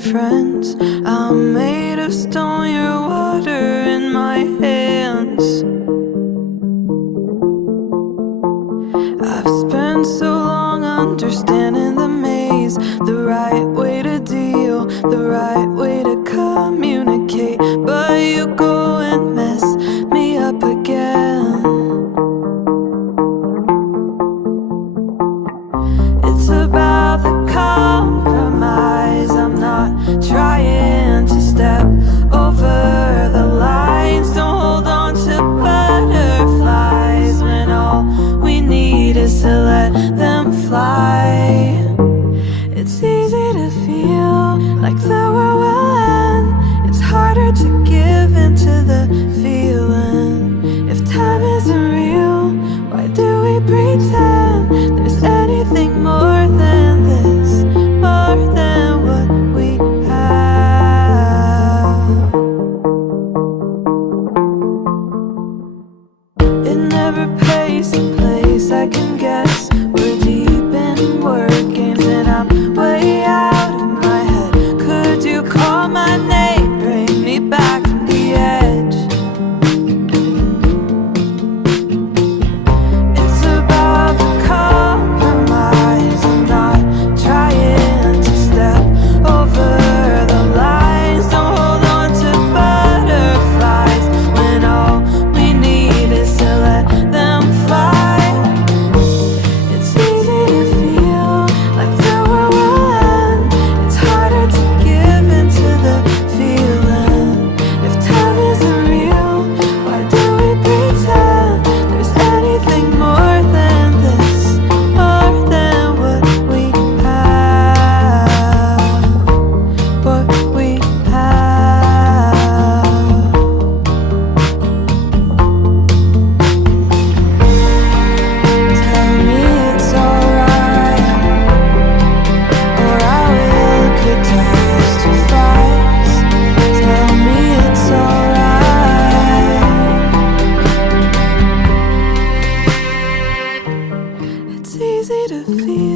friends. I'm made of stone, your water in my hands. I've spent so long understanding the maze, the right way to deal, the right way to communicate, but you go and mess me up again. It's about the compromise. I'm not trying to step over the lines. Don't hold on to butterflies when all we need is to let them fly. It's easy to feel like the world will end. It's harder to give into the feeling. If time isn't real, why do we pretend there's anything more than this, more than what we have? It never pays to place, I can guess. We're deep in word games and I'm way out of my head. Could you call my name, bring me back from the edge? It's about the compromise. I'm not trying to step over the lines. Don't hold on to butterflies when all we need is to let them fly. It's easy to feel like the world will end. It's harder to give into the feeling. If time isn't real, why do we pretend there's anything more than this, more than what we have, what we have? Tell me it's alright, or I will catastrophize. Tell me it's alright. It's easy to feel